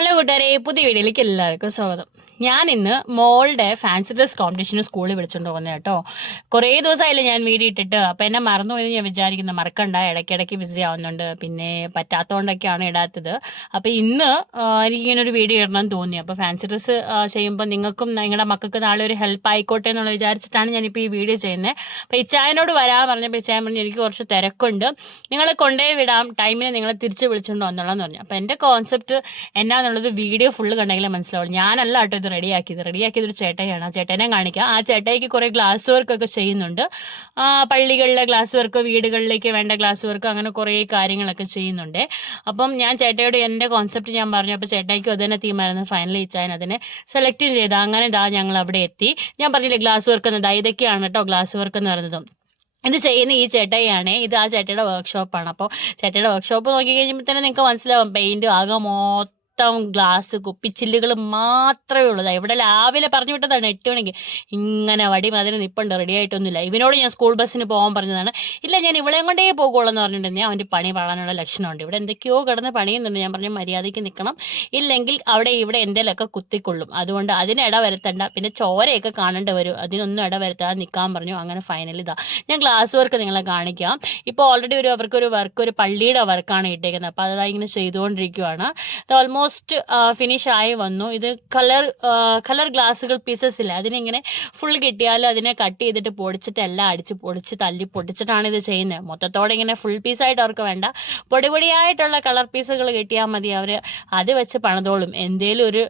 Hello കൂട്ടുകാരെ, പുതിയ വീഡിയോയിലേക്ക് എല്ലാവർക്കും സ്വാഗതം. ഞാൻ ഇന്ന് മോളുടെ ഫാൻസി ഡ്രസ് കോമ്പറ്റീഷന് സ്കൂളിൽ വിളിച്ചോണ്ട് പോകുന്നത് കേട്ടോ. കുറേ ദിവസമായില്ലേ ഞാൻ വീഡിയോ ഇട്ടിട്ട്. അപ്പം എന്നെ മറന്നുപോയെന്ന് ഞാൻ വിചാരിക്കുന്നു. മറക്കണ്ട, ഇടയ്ക്കിടയ്ക്ക് ബിസി ആവുന്നുണ്ട്, പിന്നെ പറ്റാത്തതുകൊണ്ടൊക്കെയാണ് ഇടാത്തത്. അപ്പം ഇന്ന് എനിക്കിങ്ങനെ ഒരു വീഡിയോ ഇടണമെന്ന് തോന്നി. അപ്പോൾ ഫാൻസി ഡ്രസ് ചെയ്യുമ്പോൾ നിങ്ങൾക്കും നിങ്ങളുടെ മക്കൾക്ക് നാളെ ഒരു ഹെൽപ്പ് ആയിക്കോട്ടെ എന്നുള്ള വിചാരിച്ചിട്ടാണ് ഞാനിപ്പോൾ ഈ വീഡിയോ ചെയ്യുന്നത്. അപ്പോൾ ഇച്ചായനോട് വരാൻ പറഞ്ഞപ്പോൾ ഇച്ചായൻ പറഞ്ഞു എനിക്ക് കുറച്ച് തിരക്കുണ്ട്, നിങ്ങളെ കൊണ്ടേ വിടാം, ടൈമിന് നിങ്ങളെ തിരിച്ച് വിളിച്ചുകൊണ്ട് വന്നോളാന്ന് പറഞ്ഞു. അപ്പോൾ എൻ്റെ കോൺസെപ്റ്റ് എന്നാന്നുള്ളത് വീഡിയോ ഫുള്ള് കണ്ടെങ്കിലേ മനസ്സിലാവുള്ളൂ. ഞാനല്ല കേട്ടോ ഇത് റെഡിയാക്കിയത് ഒരു ചേട്ടയാണ്. ആ ചേട്ടനെ കാണിക്കാം. ആ ചേട്ടയ്ക്ക് കുറേ ഗ്ലാസ് വർക്ക് ഒക്കെ ചെയ്യുന്നുണ്ട്. പള്ളികളിലെ ഗ്ലാസ് വർക്ക്, വീടുകളിലേക്ക് വേണ്ട ഗ്ലാസ് വർക്ക്, അങ്ങനെ കുറേ കാര്യങ്ങളൊക്കെ ചെയ്യുന്നുണ്ട്. അപ്പം ഞാൻ ചേട്ടയോട് എൻ്റെ കോൺസെപ്റ്റ് ഞാൻ പറഞ്ഞു. അപ്പോൾ ചേട്ടയ്ക്ക് അത് തന്നെ തീരുമാനം. ഫൈനലി ഇച്ചാൻ അതിനെ സെലക്ട് ചെയ്ത് അങ്ങനെ ഞങ്ങൾ അവിടെ എത്തി. ഞാൻ പറഞ്ഞില്ലേ ഗ്ലാസ് വർക്ക് എന്നതാ, ഇതൊക്കെയാണ് കേട്ടോ ഗ്ലാസ് വർക്ക് എന്ന് പറയുന്നത്. ഇത് ചെയ്യുന്ന ഈ ചേട്ടയാണ്. ഇത് ആ ചേട്ടയുടെ വർക്ക്ഷോപ്പാണ്. അപ്പോൾ ചേട്ടയുടെ വർക്ക്ഷോപ്പ് നോക്കി കഴിയുമ്പോൾ തന്നെ നിങ്ങൾക്ക് മനസ്സിലാവും, പെയിന്റ് ആകെ മൊത്തം ഗ്ലാസ് കുപ്പിച്ചില്ലുകൾ മാത്രമേ ഉള്ളൂ. ഇവിടെ രാവിലെ പറഞ്ഞു വിട്ടതാണ് 8 മണിക്ക്. ഇങ്ങനെ വടി അതിന് നിപ്പുണ്ട്, റെഡി ആയിട്ടൊന്നുമില്ല. ഇവനോട് ഞാൻ സ്കൂൾ ബസ്സിന് പോകാൻ പറഞ്ഞതാണ്. ഇല്ല, ഞാൻ ഇവളെയും കൊണ്ടേ പോകുള്ളൂ എന്ന് പറഞ്ഞിട്ടുണ്ടെങ്കിൽ അവൻ്റെ പണി പാടാനുള്ള ലക്ഷണമുണ്ട്. ഇവിടെ എന്തൊക്കെയോ കിടന്ന് പണിയുന്നുണ്ട്. ഞാൻ പറഞ്ഞു മര്യാദയ്ക്ക് നിൽക്കണം, ഇല്ലെങ്കിൽ അവിടെ ഇവിടെ എന്തെങ്കിലുമൊക്കെ കുത്തിക്കൊള്ളും. അതുകൊണ്ട് അതിന് ഇട വരുത്തണ്ട, പിന്നെ ചോരയൊക്കെ കാണേണ്ടി വരും, അതിനൊന്നും ഇട വരുത്താതെ നിൽക്കാൻ പറഞ്ഞു. അങ്ങനെ ഫൈനലി ഇതാ ഞാൻ ഗ്ലാസ് വർക്ക് നിങ്ങളെ കാണിക്കാം. ഇപ്പോൾ ഓൾറെഡി അവർക്കൊരു വർക്ക്, ഒരു പള്ളിയുടെ വർക്കാണ് ഇട്ടേക്കുന്നത്. അപ്പോൾ അതാ ഇങ്ങനെ ചെയ്തുകൊണ്ടിരിക്കുകയാണ്. ഇത് ഓൾമോസ്റ്റ് ഫിനിഷ് ആയി വന്നു. ഇത് കളർ ഗ്ലാസുകൾ പീസസ് ഇല്ല, അതിനിങ്ങനെ ഫുൾ കിട്ടിയാൽ അതിനെ കട്ട് ചെയ്തിട്ട് പൊടിച്ചിട്ട് എല്ലാം അടിച്ച് പൊടിച്ച് തല്ലി പൊടിച്ചിട്ടാണ് ഇത് ചെയ്യുന്നത്. മൊത്തത്തോടെ ഇങ്ങനെ ഫുൾ പീസായിട്ട് അവർക്ക് വേണ്ട, പൊടിയായിട്ടുള്ള കളർ പീസുകൾ കിട്ടിയാൽ മതി. അവർ അത് വെച്ച് പണിതോളും. എന്തേലും ഒരു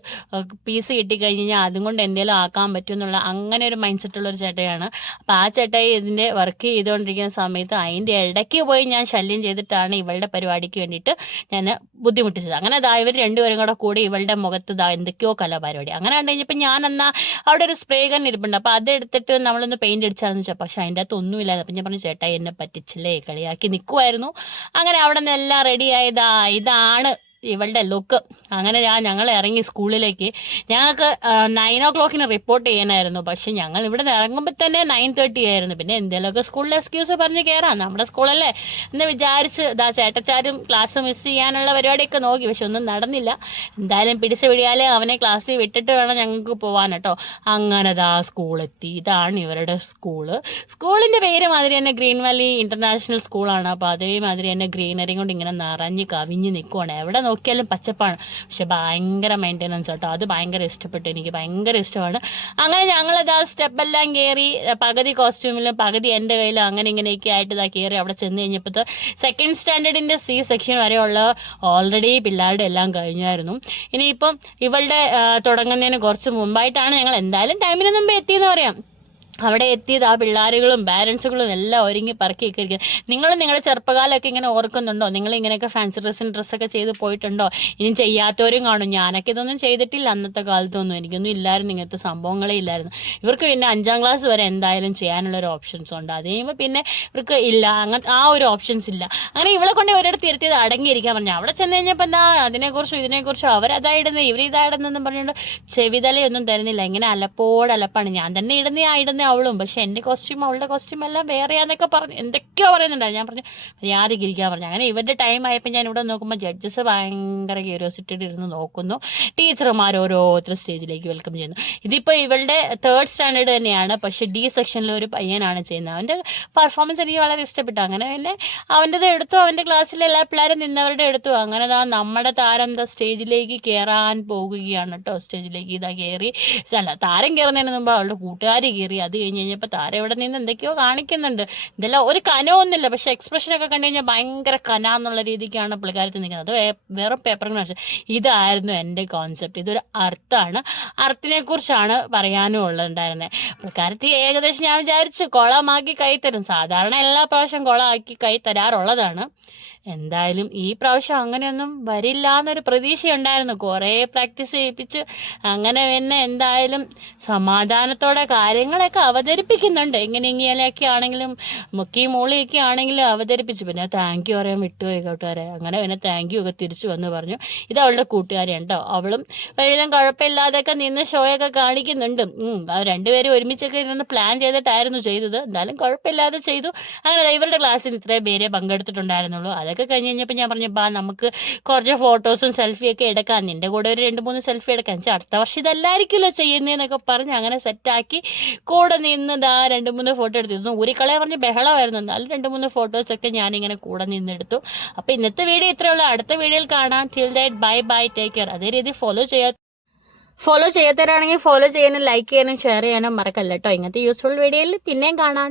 പീസ് കിട്ടിക്കഴിഞ്ഞാൽ അതും കൊണ്ട് എന്തേലും ആക്കാൻ പറ്റും എന്നുള്ള അങ്ങനെ ഒരു മൈൻഡ് സെറ്റുള്ള ഒരു ചേട്ടയാണ്. അപ്പോൾ ആ ചേട്ടായി ഇതിൻ്റെ വർക്ക് ചെയ്തുകൊണ്ടിരിക്കുന്ന സമയത്ത് അതിൻ്റെ ഇടയ്ക്ക് പോയി ഞാൻ ശല്യം ചെയ്തിട്ടാണ് ഇവളുടെ പരിപാടിക്ക് വേണ്ടിയിട്ട് ഞാൻ ബുദ്ധിമുട്ടിച്ചത്. അങ്ങനെ ഇവർ രണ്ടുപേരും കൂടെ ഇവളുടെ മുഖത്ത് എന്തൊക്കെയോ കലാപരിപാടി. അങ്ങനെ കണ്ടു കഴിഞ്ഞപ്പോൾ ഞാൻ എന്നാൽ അവിടെ ഒരു സ്പ്രേ ഗൺ ഇരിപ്പുണ്ട്, അപ്പോൾ അത് എടുത്തിട്ട് നമ്മളൊന്ന് പെയിന്റ് അടിച്ചാന്ന് വെച്ചാൽ, പക്ഷെ അതിൻ്റെ അകത്ത് ഒന്നുമില്ലായിരുന്നു. അപ്പം ഞാൻ പറഞ്ഞു ചേട്ടാ എന്നെ പറ്റിച്ചില്ലേ, കളിയാക്കി നിൽക്കുമായിരുന്നു. അങ്ങനെ അവിടെ നിന്ന് എല്ലാം റെഡി ആയതാ, ഇതാണ് ഇവളുടെ ലുക്ക്. അങ്ങനെ ഞങ്ങൾ ഇറങ്ങി സ്കൂളിലേക്ക്. ഞങ്ങൾക്ക് 9 o'clock റിപ്പോർട്ട് ചെയ്യാനായിരുന്നു, പക്ഷെ ഞങ്ങൾ ഇവിടെ നിന്ന് ഇറങ്ങുമ്പോൾ തന്നെ 9:30 ആയിരുന്നു. പിന്നെ എന്തെങ്കിലുമൊക്കെ സ്കൂളിൽ എക്സ്ക്യൂസ് പറഞ്ഞ് കയറാം, നമ്മുടെ സ്കൂളല്ലേ എന്ന് വിചാരിച്ച് ചേട്ടച്ചാരും ക്ലാസ് മിസ് ചെയ്യാനുള്ള പരിപാടിയൊക്കെ നോക്കി, പക്ഷെ ഒന്നും നടന്നില്ല. എന്തായാലും പിടിച്ച് പിടിയാലേ അവനെ ക്ലാസ്സിൽ വിട്ടിട്ട് വേണം ഞങ്ങൾക്ക് പോകാൻ കേട്ടോ. അങ്ങനെ സ്കൂളെത്തി. ഇതാണ് ഇവരുടെ സ്കൂളിൻ്റെ പേര് മാതിരി തന്നെ ഗ്രീൻ വാലി ഇൻ്റർനാഷണൽ സ്കൂളാണ്. അപ്പോൾ അതേമാതിരി തന്നെ ഗ്രീനറി കൊണ്ട് ഇങ്ങനെ നിറഞ്ഞ് കവിഞ്ഞ് നിൽക്കുവാണ്. എവിടെ നോക്കിയാലും പച്ചപ്പാണ്, പക്ഷെ ഭയങ്കര മെയിൻ്റെനൻസ് കേട്ടോ. അത് ഭയങ്കര ഇഷ്ടപ്പെട്ടു, എനിക്ക് ഭയങ്കര ഇഷ്ടമാണ്. അങ്ങനെ ഞങ്ങളിതാ സ്റ്റെപ്പെല്ലാം കയറി, പകുതി കോസ്റ്റ്യൂമിലും പകുതി എൻ്റെ കയ്യിലും അങ്ങനെ ഇങ്ങനെയൊക്കെ ആയിട്ട് കയറി. അവിടെ ചെന്ന് കഴിഞ്ഞപ്പോൾ സെക്കൻഡ് സ്റ്റാൻഡേർഡിൻ്റെ C സെക്ഷൻ വരെയുള്ള ഓൾറെഡി പിള്ളേരുടെ എല്ലാം കഴിഞ്ഞായിരുന്നു. ഇനിയിപ്പം ഇവളുടെ തുടങ്ങുന്നതിന് കുറച്ച് മുമ്പായിട്ടാണ് ഞങ്ങൾ എന്തായാലും ടൈമിന് മുമ്പ് എത്തിയെന്ന് പറയാം. അവിടെ എത്തിയത് ആ പിള്ളേരുകളും പാരൻസുകളും എല്ലാം ഒരുങ്ങി പറക്കിയൊക്കെ ഇരിക്കുന്നത്. നിങ്ങളും നിങ്ങളുടെ ചെറുപ്പകാലമൊക്കെ ഇങ്ങനെ ഓർക്കുന്നുണ്ടോ? നിങ്ങൾ ഇങ്ങനെയൊക്കെ ഫാൻസി ഡ്രസ്സൊക്കെ ചെയ്ത് പോയിട്ടുണ്ടോ? ഇനി ചെയ്യാത്തവരും കാണും. ഞാനൊക്കെ ഇതൊന്നും ചെയ്തിട്ടില്ല അന്നത്തെ കാലത്തൊന്നും. എനിക്കൊന്നും ഇല്ലായിരുന്നു, ഇങ്ങനത്തെ സംഭവങ്ങളേ ഇല്ലായിരുന്നു. ഇവർക്ക് പിന്നെ 5ാം ക്ലാസ് വരെ എന്തായാലും ചെയ്യാനുള്ളൊരു ഓപ്ഷൻസ് ഉണ്ട്. അത് കഴിയുമ്പോൾ പിന്നെ ഇവർക്ക് ഇല്ല, അങ്ങനത്തെ ആ ഒരു ഓപ്ഷൻസ് ഇല്ല. അങ്ങനെ ഇവളെ കൊണ്ട് ഒരിടത്ത് ഇരുത്തിയത് അടങ്ങിയിരിക്കാൻ പറഞ്ഞു. അവിടെ ചെന്ന് കഴിഞ്ഞപ്പോൾ എന്താ അതിനെക്കുറിച്ചും ഇതിനെക്കുറിച്ചും അവരതായിടുന്നത് ഇവരിതായിടുന്നതെന്നും പറഞ്ഞുകൊണ്ട് ചെവിതലയൊന്നും തരുന്നില്ല. ഇങ്ങനെ അലപ്പാണ്. ഞാൻ തന്നെ ഇടുന്ന അവളും, പക്ഷെ എൻ്റെ കോസ്റ്റ്യൂം അവളുടെ കോസ്റ്റ്യൂം എല്ലാം വേറെയാന്നൊക്കെ പറഞ്ഞു, എന്തൊക്കെയോ പറയുന്നുണ്ടായിരുന്നു. ഞാൻ പറഞ്ഞു മര്യാദയ്ക്ക് ഇരിക്കാൻ പറഞ്ഞു. അങ്ങനെ ഇവരുടെ ടൈം ആയപ്പോൾ ഞാൻ ഇവിടെ നോക്കുമ്പോൾ ജഡ്ജസ് ഭയങ്കര ക്യൂരിയോസിറ്റിയിൽ ഇരുന്ന് നോക്കുന്നു. ടീച്ചർമാർ ഓരോരുത്തർ സ്റ്റേജിലേക്ക് വെൽക്കം ചെയ്യുന്നു. ഇതിപ്പോൾ ഇവളുടെ 3rd സ്റ്റാൻഡേർഡ് തന്നെയാണ്, പക്ഷെ D സെക്ഷനിൽ ഒരു പയ്യനാണ് ചെയ്യുന്നത്. അവൻ്റെ പെർഫോമൻസ് എനിക്ക് വളരെ ഇഷ്ടപ്പെട്ടു. അങ്ങനെ പിന്നെ അവൻ്റെത് എടുത്തു, അവൻ്റെ ക്ലാസ്സിലെ എല്ലാ പിള്ളേരും നിന്നവരുടെ എടുത്തു. അങ്ങനെ നമ്മുടെ താരം സ്റ്റേജിലേക്ക് കയറാൻ പോകുകയാണ് കേട്ടോ. സ്റ്റേജിലേക്ക് കയറി, താരം കയറുന്നതിന് മുമ്പ് അവളുടെ കൂട്ടുകാർ കയറി. അത് കഴിഞ്ഞ് കഴിഞ്ഞപ്പോൾ താരം ഇവിടെ നിന്ന് എന്തൊക്കെയോ കാണിക്കുന്നുണ്ട്. ഇതെല്ലാം ഒരു കനമൊന്നുമില്ല, പക്ഷെ എക്സ്പ്രഷനൊക്കെ കണ്ടു കഴിഞ്ഞാൽ ഭയങ്കര കന എന്നുള്ള രീതിക്കാണ് പുള്ളിക്കാരത്തിൽ നിൽക്കുന്നത്. അത് വേറെ പേപ്പറിന് കാണിച്ചു. ഇതായിരുന്നു എൻ്റെ കോൺസെപ്റ്റ്. ഇതൊരു അർത്ഥമാണ്, അർത്ഥത്തിനെ കുറിച്ചാണ് പറയാനും ഉള്ളതുണ്ടായിരുന്നത്. പുള്ളിക്കാരത്തി ഏകദേശം ഞാൻ വിചാരിച്ചു കുളമാക്കി കൈ തരും. സാധാരണ എല്ലാ പ്രാവശ്യം കുളമാക്കി കൈ തരാറുള്ളതാണ്. എന്തായാലും ഈ പ്രാവശ്യം അങ്ങനെയൊന്നും വരില്ല എന്നൊരു പ്രതീക്ഷയുണ്ടായിരുന്നു. കുറേ പ്രാക്ടീസ് ചെയ്യിപ്പിച്ച് അങ്ങനെ പിന്നെ എന്തായാലും സമാധാനത്തോടെ കാര്യങ്ങളൊക്കെ അവതരിപ്പിക്കുന്നുണ്ട്. ഇങ്ങനെയൊക്കെ ആണെങ്കിലും മുക്കി മൂളിയൊക്കെ ആണെങ്കിലും അവതരിപ്പിച്ചു. പിന്നെ താങ്ക് യു പറയാൻ വിട്ടുപോയി കൂട്ടുകാരെ. അങ്ങനെ പിന്നെ താങ്ക് യു ഒക്കെ തിരിച്ചു വന്ന് പറഞ്ഞു. ഇത് അവളുടെ കൂട്ടുകാരിയാണ് കേട്ടോ. അവളും ഒരുവിധം കുഴപ്പമില്ലാതെയൊക്കെ നിന്ന് ഷോയൊക്കെ കാണിക്കുന്നുണ്ട്. രണ്ടുപേരും ഒരുമിച്ചൊക്കെ ഇരുന്ന് പ്ലാൻ ചെയ്തിട്ടായിരുന്നു ചെയ്തത്. എന്തായാലും കുഴപ്പമില്ലാതെ ചെയ്തു. അങ്ങനെ ഇവരുടെ ക്ലാസ്സിൽ ഇത്രയും പേരെ പങ്കെടുത്തിട്ടുണ്ടായിരുന്നുള്ളൂ. അതൊക്കെ കഴിഞ്ഞ് കഴിഞ്ഞപ്പോൾ ഞാൻ പറഞ്ഞു ബാ നമുക്ക് കുറച്ച് ഫോട്ടോസും സെൽഫിയൊക്കെ എടുക്കാം, നിൻ്റെ കൂടെ ഒരു 2-3 സെൽഫി എടുക്കാം, വെച്ചാൽ അടുത്ത വർഷം ഇതല്ലായിരിക്കുമല്ലോ ചെയ്യുന്നതെന്നൊക്കെ പറഞ്ഞ് അങ്ങനെ സെറ്റാക്കി കൂടെ നിന്ന് 2-3 ഫോട്ടോ എടുത്തിരുന്നു. ഊരിക്കളയാൻ പറഞ്ഞ് ബഹളമായിരുന്നു, എന്നാലും 2-3 ഫോട്ടോസൊക്കെ ഞാനിങ്ങനെ കൂടെ നിന്നെടുത്തു. അപ്പോൾ ഇന്നത്തെ വീഡിയോ ഇത്രയേ ഉള്ളൂ. അടുത്ത വീഡിയോയിൽ കാണാം. Till that bye bye, take care. അതേ രീതി ഫോളോ ചെയ്യാത്തവരാണെങ്കിൽ ഫോളോ ചെയ്യാനും ലൈക്ക് ചെയ്യാനും ഷെയർ ചെയ്യാനും മറക്കല്ല കേട്ടോ. ഇങ്ങനത്തെ യൂസ്ഫുൾ വീഡിയോയിൽ പിന്നെയും കാണാം.